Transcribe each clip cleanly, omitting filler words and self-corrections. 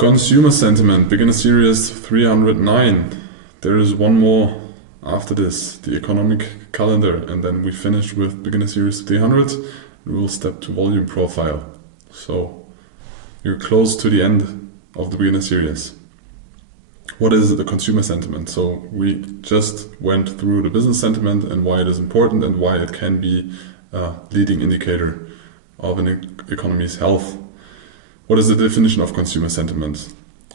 Consumer sentiment, beginner series 309. There is one more after this, the economic calendar, and then we finish with beginner series 300. We will step to volume profile. So you're close to the end of the beginner series. What is the consumer sentiment? So we just went through the business sentiment and why it is important and why it can be a leading indicator of an economy's health. What is the definition of consumer sentiment?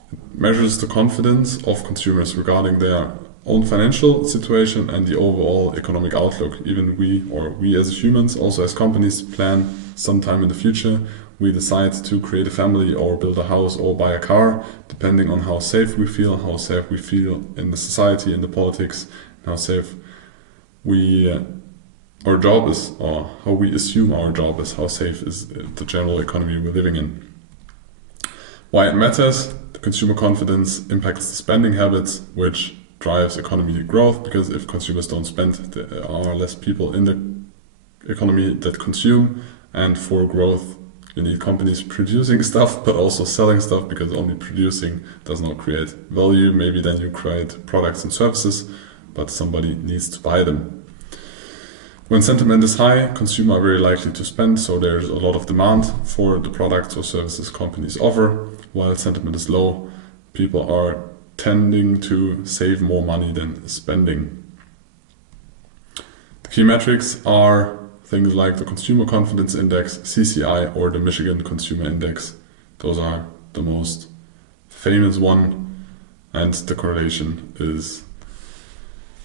It measures the confidence of consumers regarding their own financial situation and the overall economic outlook. Even we as humans, also as companies, plan sometime in the future. We decide to create a family or build a house or buy a car, depending on how safe we feel in the society, in the politics, how safe our job is, or how we assume our job is, how safe is the general economy we're living in. Why it matters? The consumer confidence impacts the spending habits, which drives economy growth, because if consumers don't spend, there are less people in the economy that consume, and for growth you need companies producing stuff but also selling stuff, because only producing does not create value. Maybe then you create products and services, but somebody needs to buy them. When sentiment is high, consumers are very likely to spend, so there's a lot of demand for the products or services companies offer. While sentiment is low, people are tending to save more money than spending. The key metrics are things like the Consumer Confidence Index, CCI, or the Michigan Consumer Index. Those are the most famous one, and the correlation is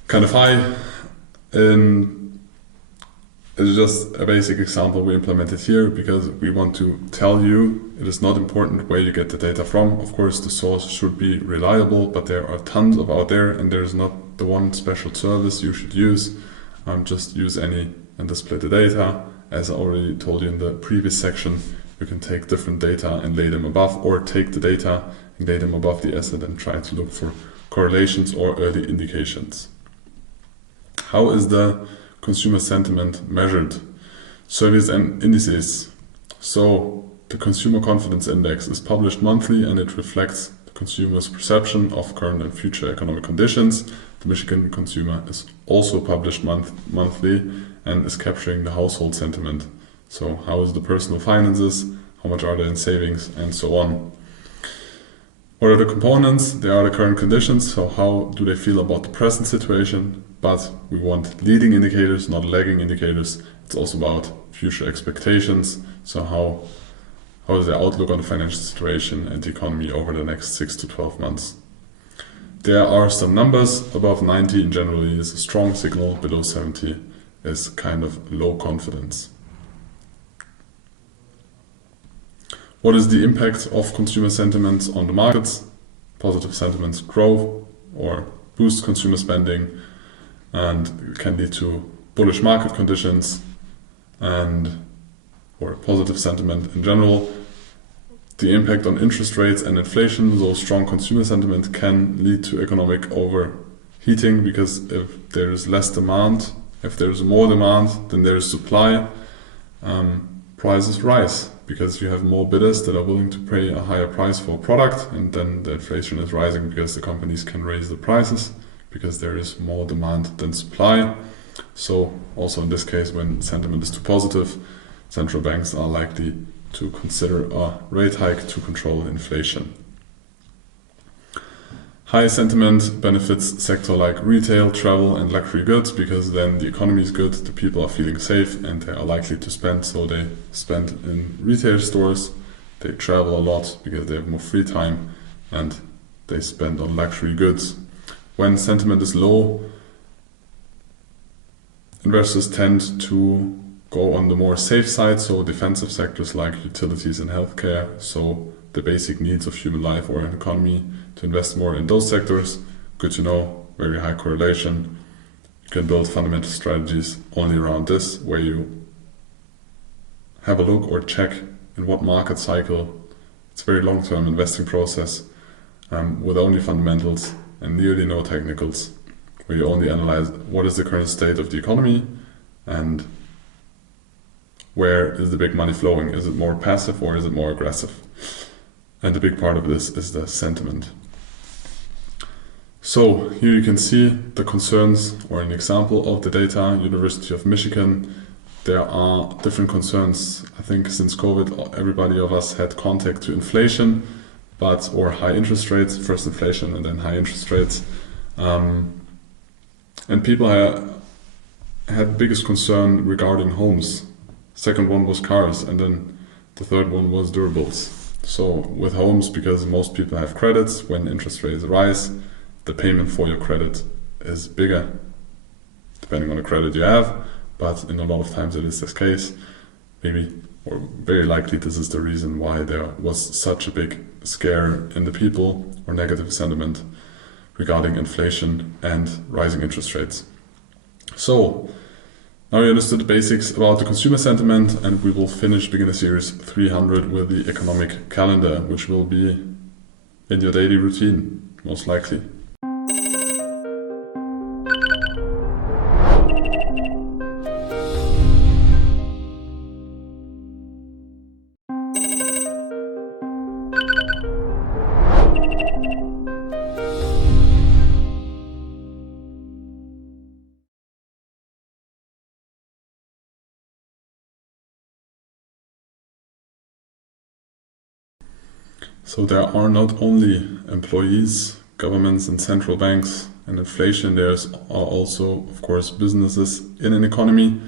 kind of high. It's just a basic example we implemented here because we want to tell you it is not important where you get the data from. Of course, the source should be reliable, but there are tons of out there, and there is not the one special service you should use. Just use any and display the data. As I already told you in the previous section, you can take different data and lay them above, or take the data and lay them above the asset and try to look for correlations or early indications. How is the consumer sentiment measured? Surveys and indices. So the Consumer Confidence Index is published monthly, and it reflects the consumer's perception of current and future economic conditions. The Michigan Consumer is also published monthly and is capturing the household sentiment. So how is the personal finances, how much are they in savings, and so on. What are the components? They are the current conditions, so how do they feel about the present situation? But we want leading indicators, not lagging indicators. It's also about future expectations, so how is the outlook on the financial situation and the economy over the next 6 to 12 months. There are some numbers. Above 90 in generally is a strong signal, below 70 is kind of low confidence. What is the impact of consumer sentiments on the markets? Positive sentiments grow or boost consumer spending and can lead to bullish market conditions or positive sentiment in general. The impact on interest rates and inflation, so strong consumer sentiment can lead to economic overheating, because if there is less demand, if there is more demand than there is supply, prices rise, because you have more bidders that are willing to pay a higher price for a product, and then the inflation is rising because the companies can raise the prices because there is more demand than supply. So also in this case, when sentiment is too positive, central banks are likely to consider a rate hike to control inflation. High sentiment benefits sector like retail, travel, and luxury goods, because then the economy is good, the people are feeling safe, and they are likely to spend. So they spend in retail stores, they travel a lot because they have more free time, and they spend on luxury goods. When sentiment is low, investors tend to go on the more safe side, so defensive sectors like utilities and healthcare, so the basic needs of human life or an economy, to invest more in those sectors. Good to know, very high correlation. You can build fundamental strategies only around this, where you have a look or check in what market cycle. It's a very long-term investing process with only fundamentals and nearly no technicals, where you only analyze what is the current state of the economy and where is the big money flowing. Is it more passive or is it more aggressive? And a big part of this is the sentiment. So here you can see the concerns, or an example of the data. University of Michigan, there are different concerns. I think since COVID, everybody of us had contact to inflation, or high interest rates, first inflation and then high interest rates. And people had biggest concern regarding homes. Second one was cars, and then the third one was durables. So with homes, because most people have credits, when interest rates rise, the payment for your credit is bigger, depending on the credit you have, but in a lot of times it is this case. Maybe, or very likely, this is the reason why there was such a big scare in the people, or negative sentiment regarding inflation and rising interest rates. So now you understood the basics about the consumer sentiment, and we will finish beginner series 300 with the economic calendar, which will be in your daily routine, most likely. So there are not only employees, governments and central banks and inflation, are also, of course, businesses in an economy.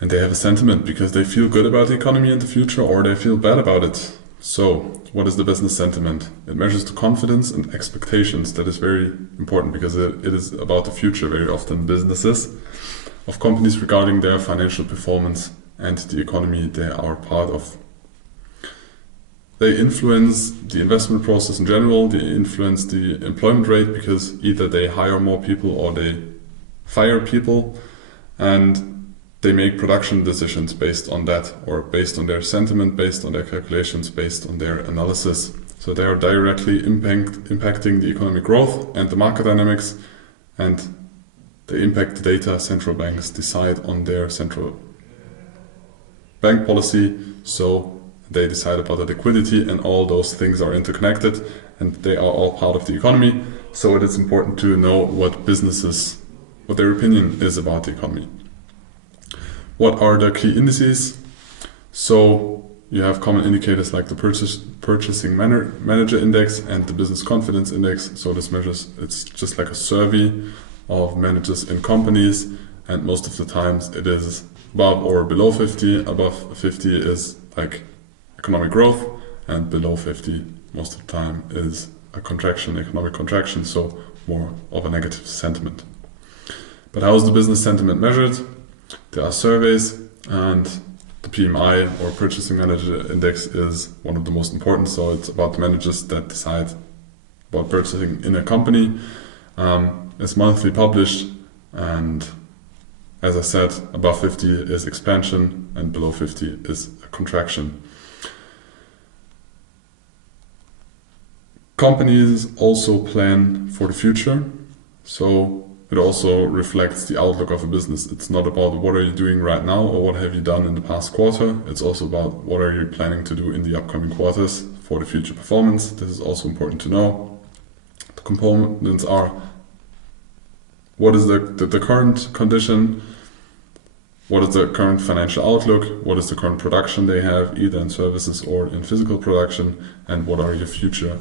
And they have a sentiment because they feel good about the economy in the future, or they feel bad about it. So what is the business sentiment? It measures the confidence and expectations. That is very important because it is about the future, very often businesses, of companies regarding their financial performance and the economy they are part of. They influence the investment process in general, they influence the employment rate because either they hire more people or they fire people, and they make production decisions based on that, or based on their sentiment, based on their calculations, based on their analysis. So they are directly impacting the economic growth and the market dynamics, and they impact the data central banks decide on their central bank policy. So they decide about the liquidity, and all those things are interconnected and they are all part of the economy. So it is important to know what their opinion is about the economy. What are the key indices? So you have common indicators like the purchasing manager index and the business confidence index. So this measures, it's just like a survey of managers in companies, and most of the times it is above or below 50. Above 50 is like economic growth, and below 50 most of the time is a contraction, economic contraction, so more of a negative sentiment. But how is the business sentiment measured? There are surveys, and the PMI, or Purchasing Manager Index, is one of the most important. So it's about the managers that decide about purchasing in a company. It's monthly published, and as I said, above 50 is expansion and below 50 is a contraction. Companies also plan for the future, so it also reflects the outlook of a business. It's not about what are you doing right now or what have you done in the past quarter. It's also about what are you planning to do in the upcoming quarters for the future performance. This is also important to know. The components are: what is the current condition, what is the current financial outlook, what is the current production they have, either in services or in physical production, and what are your future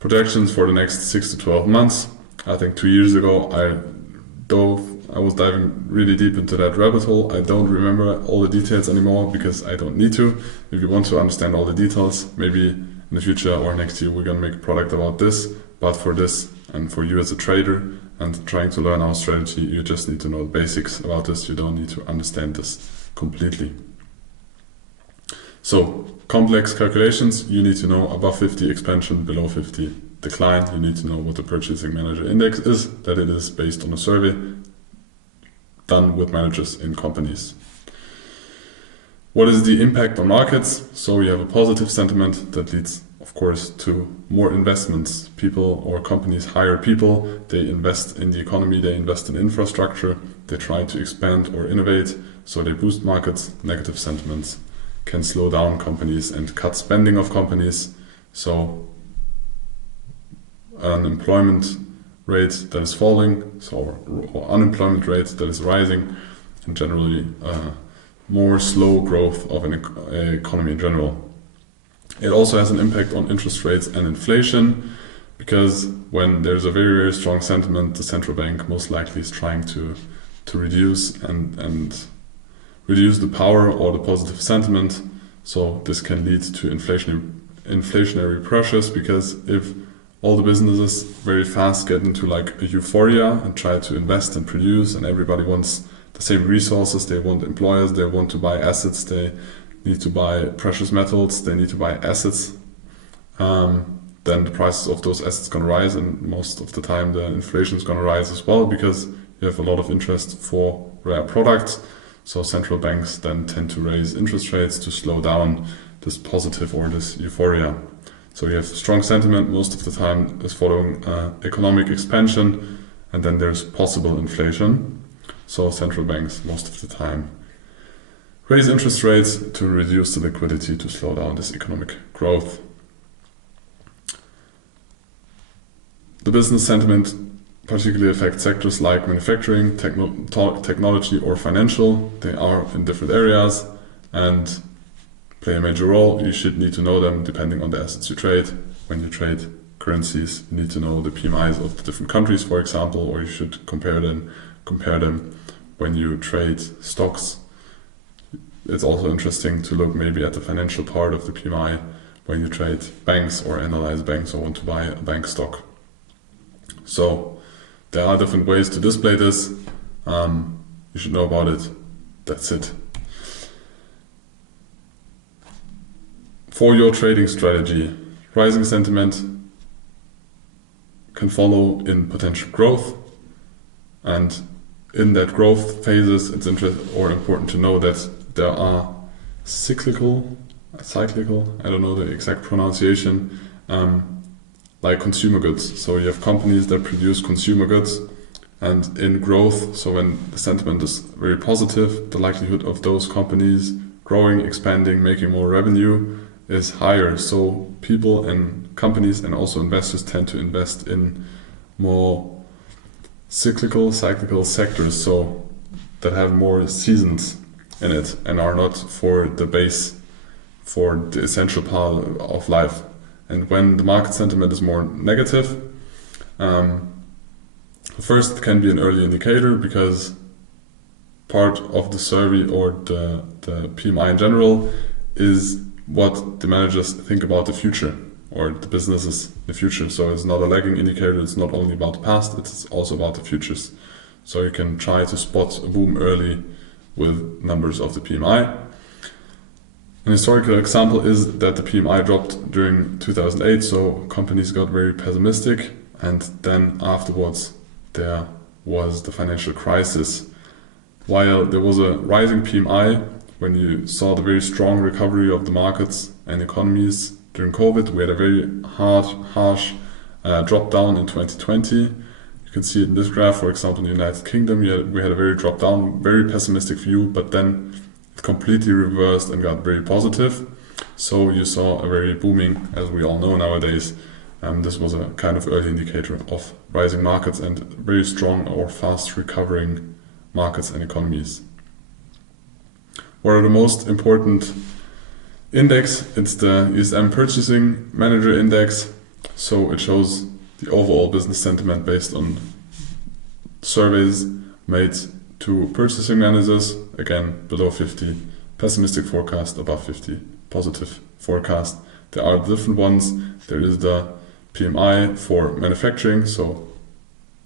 projections for the next 6 to 12 months. I think 2 years ago I was diving really deep into that rabbit hole. I don't remember all the details anymore because I don't need to. If you want to understand all the details, maybe in the future or next year we're gonna make a product about this. But for this, and for you as a trader and trying to learn our strategy, you just need to know the basics about this. You don't need to understand this completely. So complex calculations, you need to know above 50 expansion, below 50 decline. You need to know what the Purchasing Manager Index is, that it is based on a survey done with managers in companies. What is the impact on markets? So you have a positive sentiment that leads, of course, to more investments. People or companies hire people, they invest in the economy, they invest in infrastructure, they try to expand or innovate, so they boost markets. Negative sentiments can slow down companies and cut spending of companies. So an employment rate that is falling, or unemployment rate that is rising, and generally more slow growth of an economy in general. It also has an impact on interest rates and inflation, because when there's a very, very strong sentiment, the central bank most likely is trying to reduce and reduce the power or the positive sentiment. So this can lead to inflationary pressures, because if all the businesses very fast get into like a euphoria and try to invest and produce, and everybody wants the same resources, they want employers, they want to buy assets, they need to buy precious metals, they need to buy assets, then the prices of those assets going to rise, and most of the time the inflation is going to rise as well, because you have a lot of interest for rare products. So central banks then tend to raise interest rates to slow down this positive or this euphoria. So you have strong sentiment most of the time is following economic expansion, and then there's possible inflation. So central banks most of the time raise interest rates to reduce the liquidity to slow down this economic growth. The business sentiment particularly affects sectors like manufacturing, technology, or financial. They are in different areas and play a major role. You should need to know them depending on the assets you trade. When you trade currencies, you need to know the PMIs of the different countries, for example, or you should compare them when you trade stocks. It's also interesting to look maybe at the financial part of the PMI when you trade banks or analyze banks or want to buy a bank stock. So there are different ways to display this. You should know about it. That's it. For your trading strategy, rising sentiment can follow in potential growth, and in that growth phases, it's important to know that there are cyclical, I don't know the exact pronunciation, like consumer goods. So you have companies that produce consumer goods, and in growth, so when the sentiment is very positive, the likelihood of those companies growing, expanding, making more revenue is higher. So people and companies and also investors tend to invest in more cyclical sectors, so that have more seasons in it and are not for the base, for the essential part of life. And when the market sentiment is more negative, first it can be an early indicator, because part of the survey or the PMI in general is what the managers think about the future or the businesses in the future. So it's not a lagging indicator, it's not only about the past, it's also about the futures. So you can try to spot a boom early with numbers of the PMI. An historical example is that the PMI dropped during 2008, so companies got very pessimistic, and then afterwards there was the financial crisis. While there was a rising PMI, when you saw the very strong recovery of the markets and economies during COVID, we had a very harsh drop down in 2020. You can see it in this graph, for example, in the United Kingdom, we had a very drop down, very pessimistic view, but then it completely reversed and got very positive. So you saw a very booming, as we all know nowadays. This was a kind of early indicator of rising markets and very strong or fast recovering markets and economies. What are the most important index? It's the ESM Purchasing Manager Index. So it shows the overall business sentiment based on surveys made to purchasing managers. Again, below 50 pessimistic forecast, above 50 positive forecast. There are different ones. There is the PMI for manufacturing, so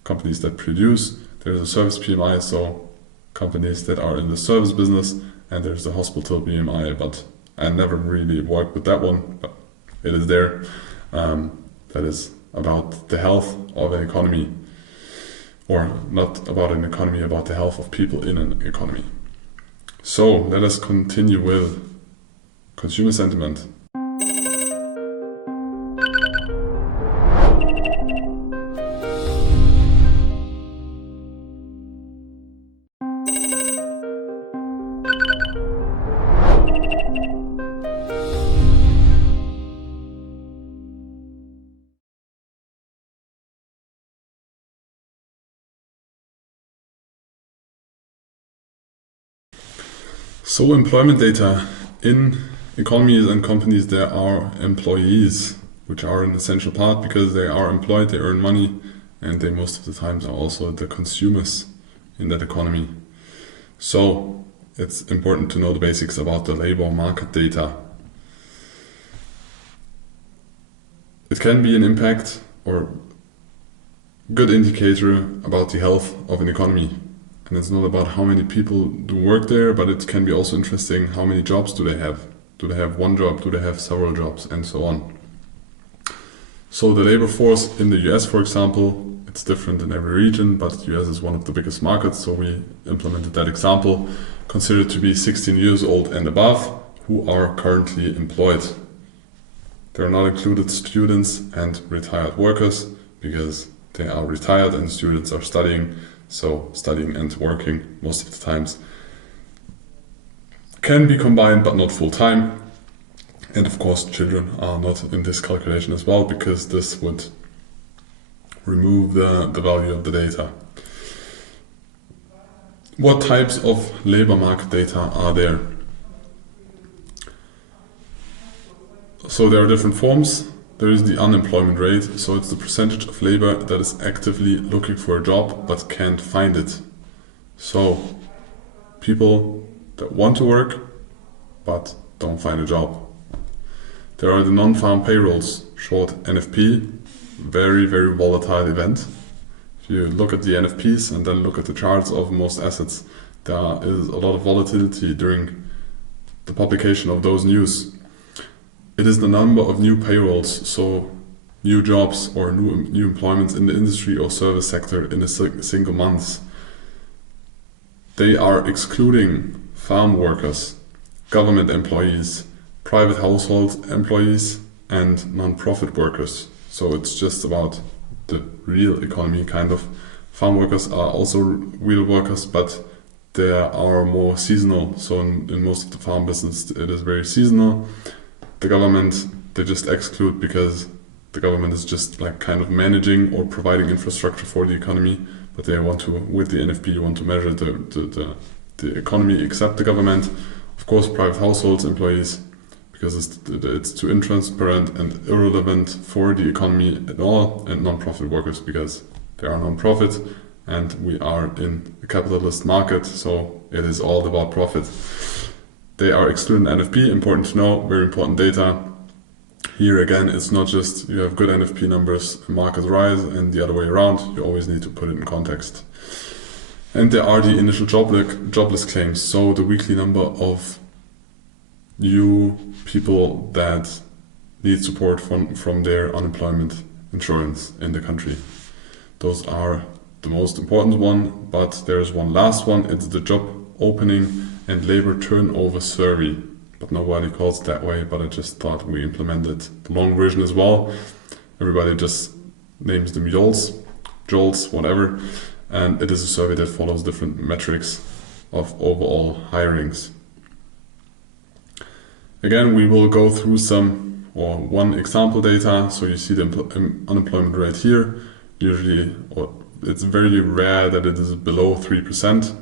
companies that produce. There is a service PMI, so companies that are in the service business. And there's the hospital PMI, but I never really worked with that one, but it is there. That is about the health of an economy, or not about an economy, about the health of people in an economy. So let us continue with consumer sentiment. So employment data in economies and companies, there are employees, which are an essential part because they are employed, they earn money, and they most of the times are also the consumers in that economy. So it's important to know the basics about the labor market data. It can be an impact or good indicator about the health of an economy. And it's not about how many people do work there, but it can be also interesting how many jobs do they have. Do they have one job? Do they have several jobs? And so on. So the labor force in the US, for example, it's different in every region, but the US is one of the biggest markets, so we implemented that example, considered to be 16 years old and above, who are currently employed. They are not included students and retired workers, because they are retired and students are studying, so studying and working most of the times can be combined, but not full time. And of course, children are not in this calculation as well, because this would remove the value of the data. What types of labor market data are there? So there are different forms. There is the unemployment rate, so it's the percentage of labor that is actively looking for a job but can't find it. So people that want to work but don't find a job. There are the non-farm payrolls, short NFP, very, very volatile event. If you look at the NFPs and then look at the charts of most assets, there is a lot of volatility during the publication of those news. It is the number of new payrolls, so new jobs or new employments in the industry or service sector in a single month. They are excluding farm workers, government employees, private household employees, and non-profit workers. So it's just about the real economy, kind of. Farm workers are also real workers, but they are more seasonal. So in most of the farm business, it is very seasonal. The government, they just exclude because the government is just like kind of managing or providing infrastructure for the economy, but they want to, with the NFP, want to measure the economy except the government. Of course, private households, employees, because it's too intransparent and irrelevant for the economy at all, and non-profit workers because they are non-profit and we are in a capitalist market, so it is all about profit. They are excluding NFP, important to know, very important data. Here again, it's not just you have good NFP numbers, market rise, and the other way around. You always need to put it in context. And there are the initial jobless claims, so the weekly number of new people that need support from their unemployment insurance in the country. Those are the most important one, but there's one last one. It's the job opening and labor turnover survey, but nobody calls it that way, but I just thought we implemented the long version as well. Everybody just names them JOLTS, whatever, and it is a survey that follows different metrics of overall hirings. Again, we will go through one example data. So you see the unemployment rate here. Usually, it's very rare that it is below 3%.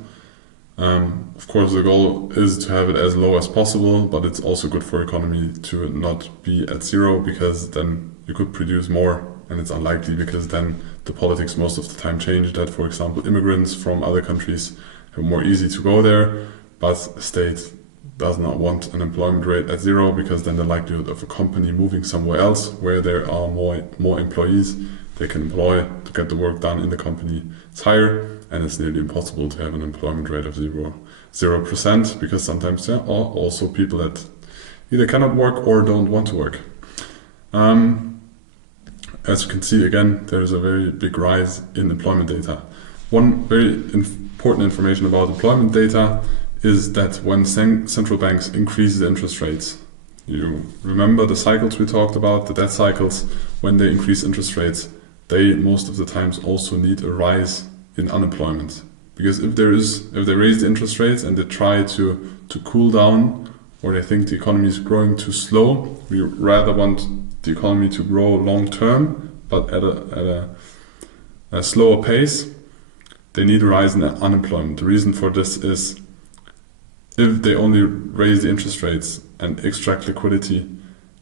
Of course, the goal is to have it as low as possible, but it's also good for economy to not be at zero, because then you could produce more, and it's unlikely because then the politics most of the time change that, for example, immigrants from other countries have more easy to go there, but a state does not want an employment rate at zero, because then the likelihood of a company moving somewhere else where there are more employees they can employ to get the work done in the company is higher, and it's nearly impossible to have an employment rate of 0%, because sometimes there are also people that either cannot work or don't want to work. As you can see, again, there is a very big rise in employment data. One very important information about employment data is that when central banks increase the interest rates, you remember the cycles we talked about, the debt cycles, when they increase interest rates, they most of the times also need a rise in unemployment. Because if they raise the interest rates and they try to cool down, or they think the economy is growing too slow, we rather want the economy to grow long term, but at a slower pace, they need a rise in unemployment. The reason for this is if they only raise the interest rates and extract liquidity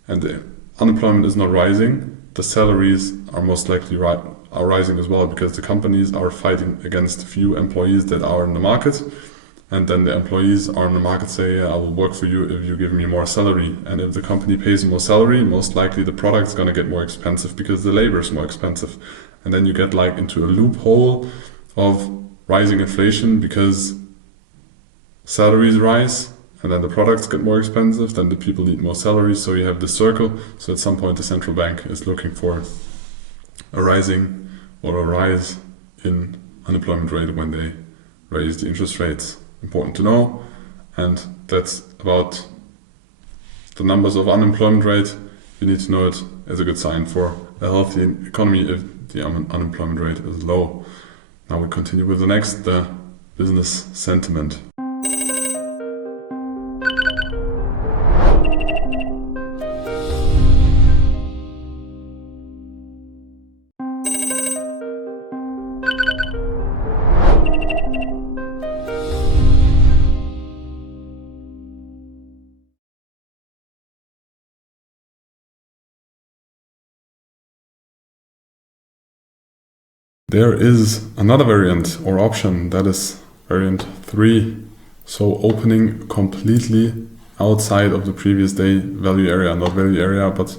and the unemployment is not rising, the salaries are most likely are rising as well, because the companies are fighting against few employees that are in the market, and then the employees are in the market say, yeah, I will work for you if you give me more salary. And if the company pays more salary, most likely the product's going to get more expensive because the labor is more expensive. And then you get like into a loophole of rising inflation because salaries rise and then the products get more expensive, then the people need more salaries, so you have this circle. So at some point the central bank is looking for a rising or a rise in unemployment rate when they raise the interest rates. Important to know. And that's about the numbers of unemployment rate. You need to know it as a good sign for a healthy economy if the unemployment rate is low. Now we continue with the next, the business sentiment. There is another variant or option, that is variant 3. So opening completely outside of the previous day value area, not value area, but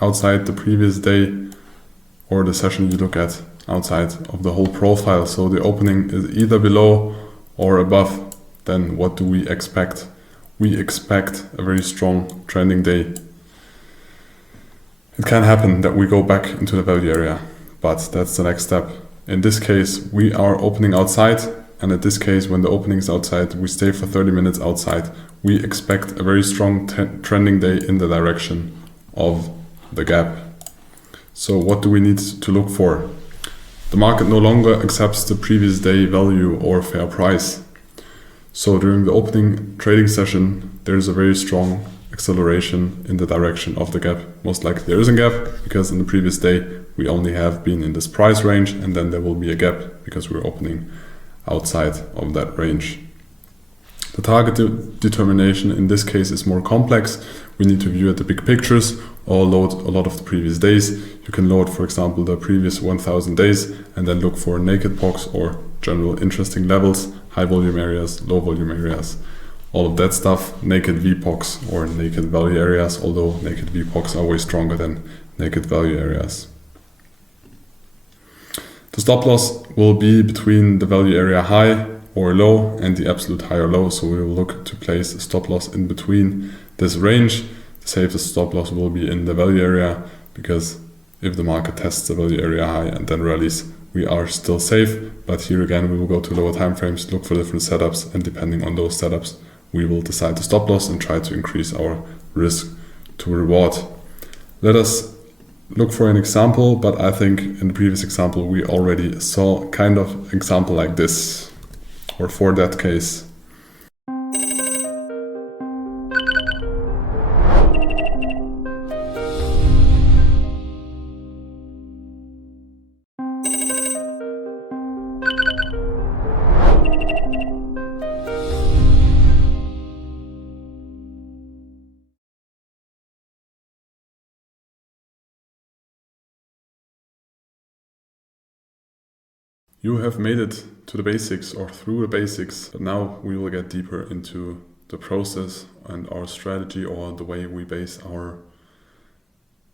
outside the previous day or the session you look at, outside of the whole profile. So the opening is either below or above. Then what do we expect? We expect a very strong trending day. It can happen that we go back into the value area, but that's the next step. In this case, we are opening outside, and in this case, when the opening is outside, we stay for 30 minutes outside. We expect a very strong trending day in the direction of the gap. So what do we need to look for? The market no longer accepts the previous day value or fair price. So during the opening trading session, there's a very strong acceleration in the direction of the gap. Most likely there is a gap because in the previous day we only have been in this price range, and then there will be a gap because we're opening outside of that range. The target determination in this case is more complex. We need to view at the big pictures or load a lot of the previous days. You can load, for example, the previous 1000 days and then look for naked box or general interesting levels, high volume areas, low volume areas, all of that stuff, naked VPOCs or naked value areas, although naked VPOCs are way stronger than naked value areas. The stop loss will be between the value area high or low and the absolute high or low, so we will look to place a stop loss in between this range. The safest stop loss will be in the value area, because if the market tests the value area high and then rallies, we are still safe. But here again, we will go to lower time frames, look for different setups, and depending on those setups, we will decide the stop loss and try to increase our risk to reward. Let us look for an example, but I think in the previous example we already saw kind of example like this, or for that case. You have made it to the basics or through the basics, but now we will get deeper into the process and our strategy, or the way we base our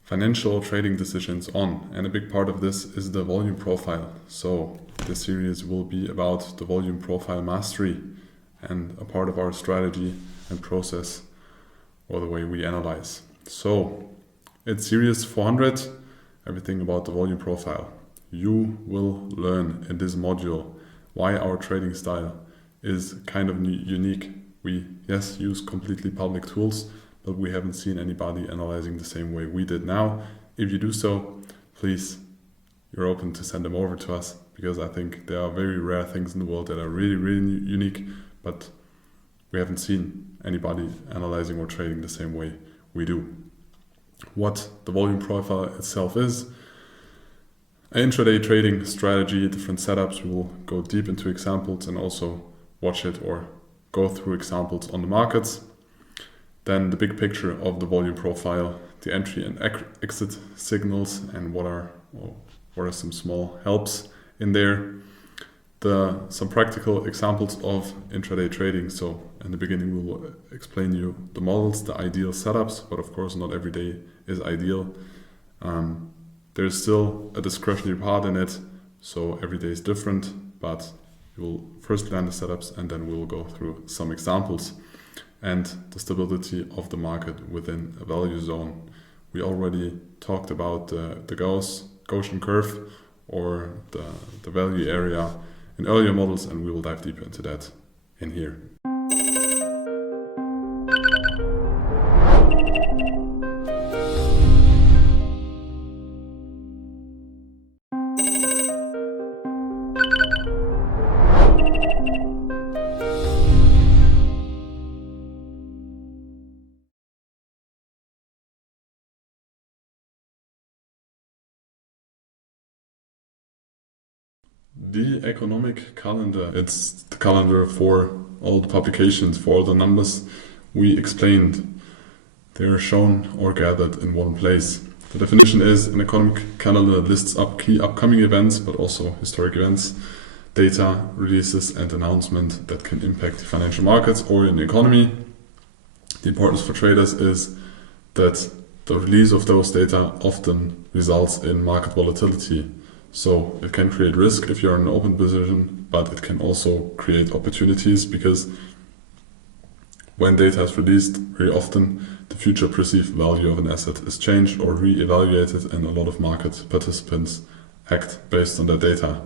financial trading decisions on. And a big part of this is the volume profile. So this series will be about the volume profile mastery and a part of our strategy and process, or the way we analyze. So it's series 400, everything about the volume profile. You will learn in this module why our trading style is kind of unique. We, yes, use completely public tools, but we haven't seen anybody analyzing the same way we did now. If you do so, please, you're open to send them over to us, because I think there are very rare things in the world that are really, really unique, but we haven't seen anybody analyzing or trading the same way we do. What the volume profile itself is: an intraday trading strategy, different setups. We will go deep into examples and also watch it or go through examples on the markets. Then the big picture of the volume profile, the entry and exit signals, and what are some small helps in there. Some practical examples of intraday trading. So in the beginning we will explain you the models, the ideal setups, but of course not every day is ideal. There's still a discretionary part in it, so every day is different, but we will first learn the setups and then we will go through some examples. And the stability of the market within a value zone. We already talked about the Gaussian curve or the value area in earlier models, and we will dive deeper into that in here. The economic calendar, it's the calendar for all the publications, for all the numbers we explained. They are shown or gathered in one place. The definition is an economic calendar lists up key upcoming events, but also historic events, data, releases and announcements that can impact the financial markets or in the economy. The importance for traders is that the release of those data often results in market volatility. So it can create risk if you're in an open position, but it can also create opportunities because when data is released, very often the future perceived value of an asset is changed or re-evaluated, and a lot of market participants act based on that data.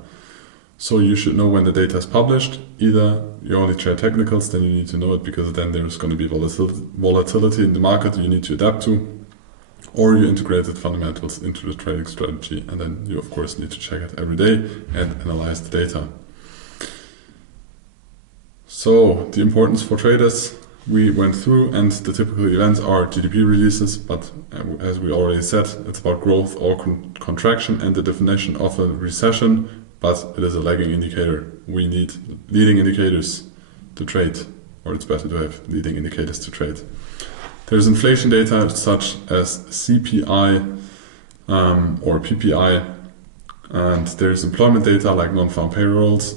So you should know when the data is published. Either you only trade technicals, then you need to know it because then there's going to be volatility in the market you need to adapt to. Or you integrated fundamentals into the trading strategy, and then you of course need to check it every day and analyze the data. So the importance for traders we went through, and the typical events are GDP releases, but as we already said, it's about growth or contraction and the definition of a recession, but it is a lagging indicator. We need leading indicators to trade, or it's better to have leading indicators to trade. There's inflation data such as CPI or PPI, and there's employment data like non-farm payrolls.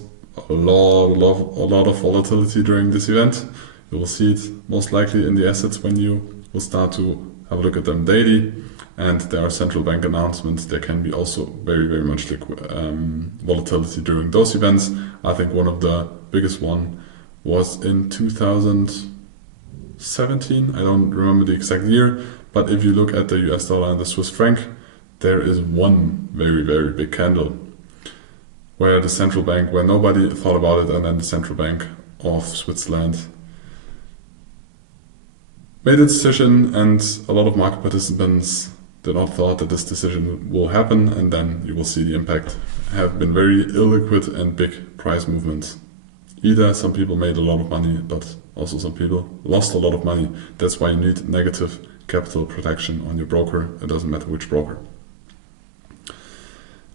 A lot of volatility during this event. You will see it most likely in the assets when you will start to have a look at them daily. And there are central bank announcements. There can be also very much volatility during those events. I think one of the biggest one was in 2017, I don't remember the exact year, but if you look at the US dollar and the Swiss franc, there is one very big candle where the central bank, where nobody thought about it, and then the central bank of Switzerland made a decision, and a lot of market participants did not thought that this decision will happen, and then you will see the impact have been very illiquid and big price movements. Either some people made a lot of money, but also some people lost a lot of money. That's why you need negative capital protection on your broker. It doesn't matter which broker.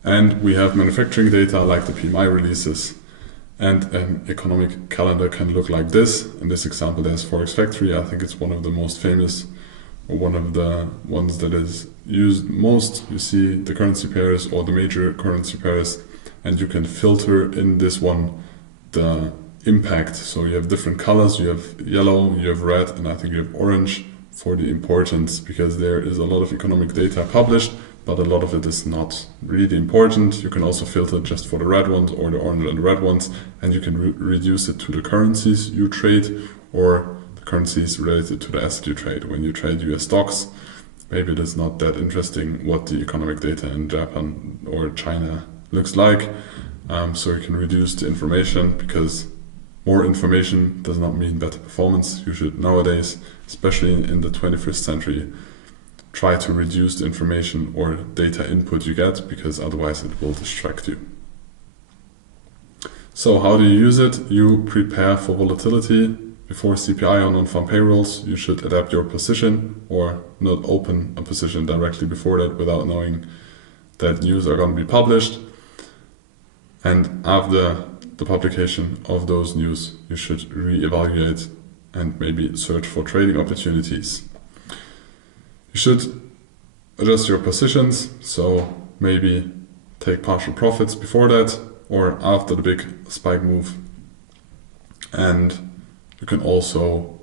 And we have manufacturing data like the PMI releases, and an economic calendar can look like this. In this example, there's Forex Factory. I think it's one of the most famous, or one of the ones that is used most. You see the currency pairs or the major currency pairs, and you can filter in this one the impact. So you have different colors. You have yellow, you have red, and I think you have orange for the importance, because there is a lot of economic data published, but a lot of it is not really important. You can also filter just for the red ones or the orange and red ones, and you can reduce it to the currencies you trade or the currencies related to the asset you trade. When you trade US stocks, maybe it is not that interesting what the economic data in Japan or China looks like. So you can reduce the information, because more information does not mean better performance. You should nowadays, especially in the 21st century, try to reduce the information or data input you get, because otherwise it will distract you. So how do you use it? You prepare for volatility. Before CPI or non-farm payrolls, you should adapt your position, or not open a position directly before that without knowing that news are going to be published. And after the publication of those news, you should re-evaluate and maybe search for trading opportunities. You should adjust your positions, so maybe take partial profits before that or after the big spike move. And you can also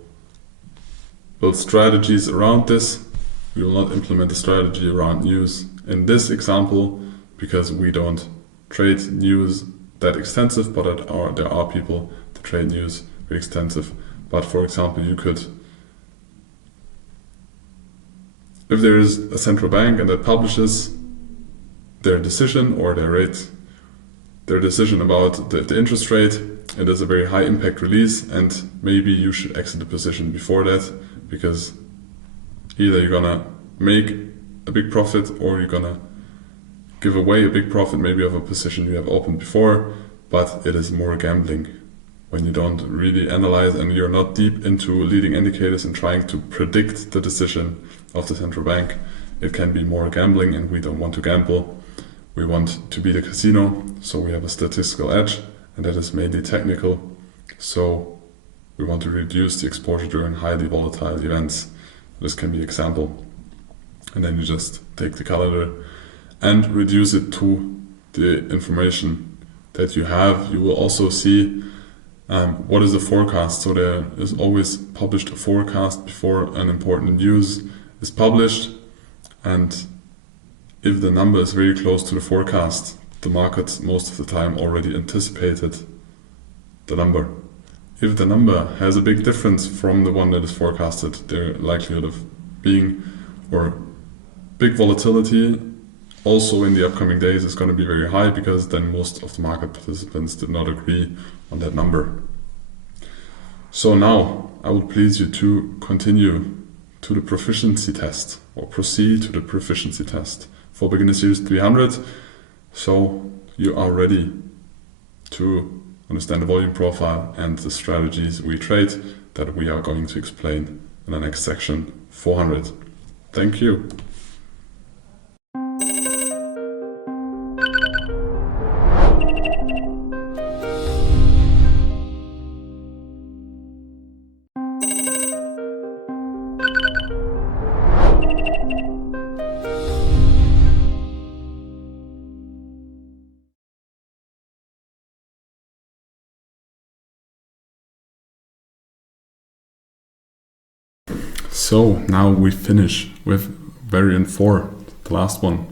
build strategies around this. We will not implement a strategy around news in this example because we don't trade news that extensive, but there are people that trade news very extensive. But for example, you could, if there is a central bank and that publishes their decision or their decision about the interest rate, it is a very high impact release, and maybe you should exit the position before that, because either you're gonna make a big profit or you're gonna give away a big profit maybe of a position you have opened before, but it is more gambling when you don't really analyze and you're not deep into leading indicators and trying to predict the decision of the central bank. It can be more gambling, and we don't want to gamble. We want to be the casino, so we have a statistical edge, and that is mainly technical. So we want to reduce the exposure during highly volatile events. This can be example. And then you just take the calendar and reduce it to the information that you have. You will also see what is the forecast. So there is always published a forecast before an important news is published. And if the number is very close to the forecast, the market most of the time already anticipated the number. If the number has a big difference from the one that is forecasted, the likelihood of being or big volatility also in the upcoming days is going to be very high, because then most of the market participants did not agree on that number. So now I would please you to continue to the proficiency test, or proceed to the proficiency test for Beginner Series 300. So you are ready to understand the volume profile and the strategies we trade that we are going to explain in the next section 400. Thank you. So now we finish with variant 4, the last one.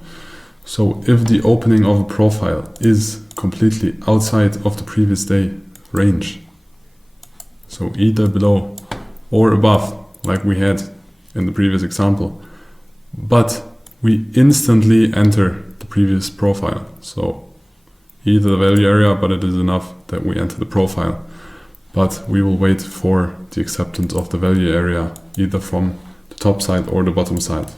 So if the opening of a profile is completely outside of the previous day range, so either below or above, like we had in the previous example, but we instantly enter the previous profile, so either the value area, but it is enough that we enter the profile. But we will wait for the acceptance of the value area, either from the top side or the bottom side.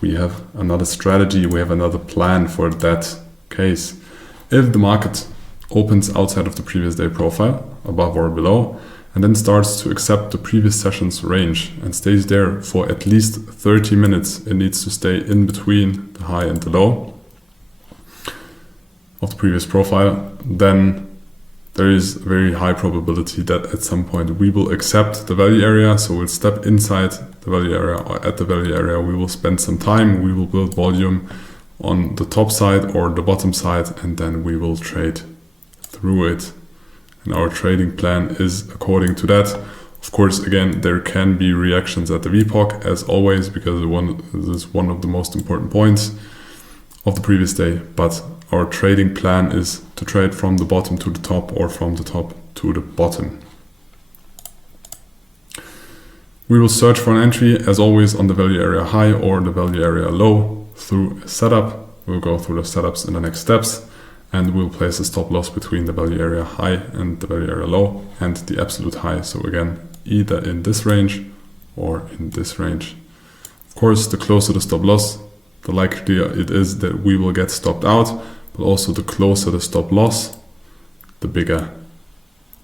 We have another strategy, we have another plan for that case. If the market opens outside of the previous day profile, above or below, and then starts to accept the previous session's range and stays there for at least 30 minutes, it needs to stay in between the high and the low of the previous profile, then there is a very high probability that at some point we will accept the value area. So we'll step inside the value area, or at the value area we will spend some time, we will build volume on the top side or the bottom side, and then we will trade through it. And our trading plan is according to that. Of course, again, there can be reactions at the VPOC as always, because this is one of the most important points of the previous day, but our trading plan is to trade from the bottom to the top or from the top to the bottom. We will search for an entry as always on the value area high or the value area low through a setup. We'll go through the setups in the next steps, and we'll place a stop loss between the value area high and the value area low and the absolute high. So again, either in this range or in this range. Of course, the closer the stop loss, the likelier it is that we will get stopped out, but also the closer the stop loss, the bigger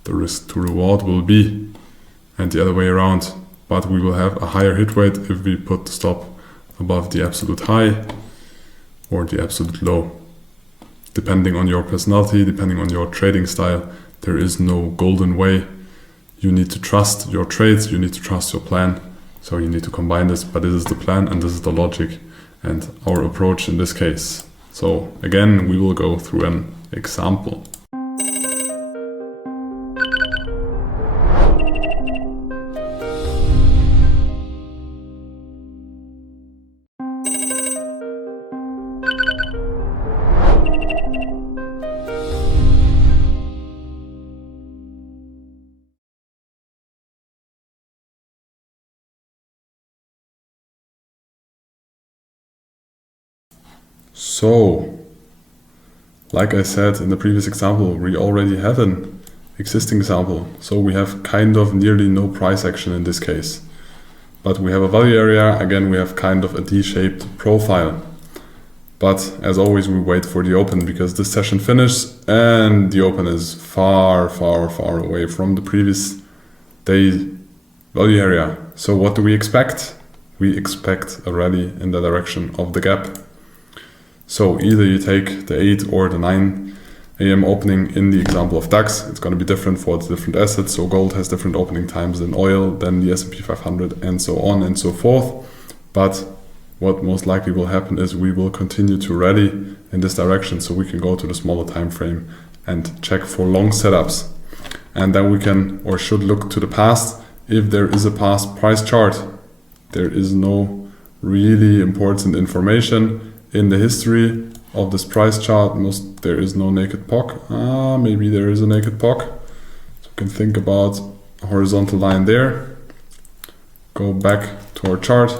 the risk to reward will be, and the other way around. But we will have a higher hit rate if we put the stop above the absolute high or the absolute low. depending on your personality, depending on your trading style, there is no golden way. You need to trust your trades, you need to trust your plan. So you need to combine this, but this is the plan and this is the logic and our approach in this case. So again, we will go through an example. So, like I said in the previous example, we already have an existing example. So we have kind of nearly no price action in this case. But we have a value area, again we have kind of a D-shaped profile. But as always we wait for the open because this session finished and the open is far, far, far away from the previous day value area. So what do we expect? We expect a rally in the direction of the gap. So either you take the 8 or the 9 AM opening in the example of DAX. It's going to be different for the different assets. So gold has different opening times than oil, than the S&P 500 and so on and so forth. But what most likely will happen is we will continue to rally in this direction. So we can go to the smaller time frame and check for long setups. And then we can or should look to the past. If there is a past price chart, there is no really important information in the history of this price chart. There is no naked POC. Maybe there is a naked POC. So we can think about a horizontal line there. Go back to our chart.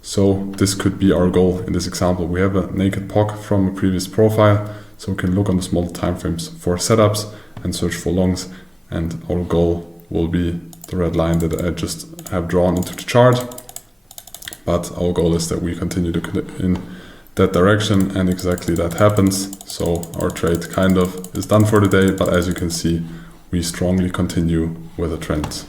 So this could be our goal in this example. We have a naked POC from a previous profile. So we can look on the smaller time frames for setups and search for longs. And our goal will be the red line that I just have drawn into the chart. But our goal is that we continue to in that direction, and exactly that happens. So our trade kind of is done for the day, but as you can see, we strongly continue with the trend.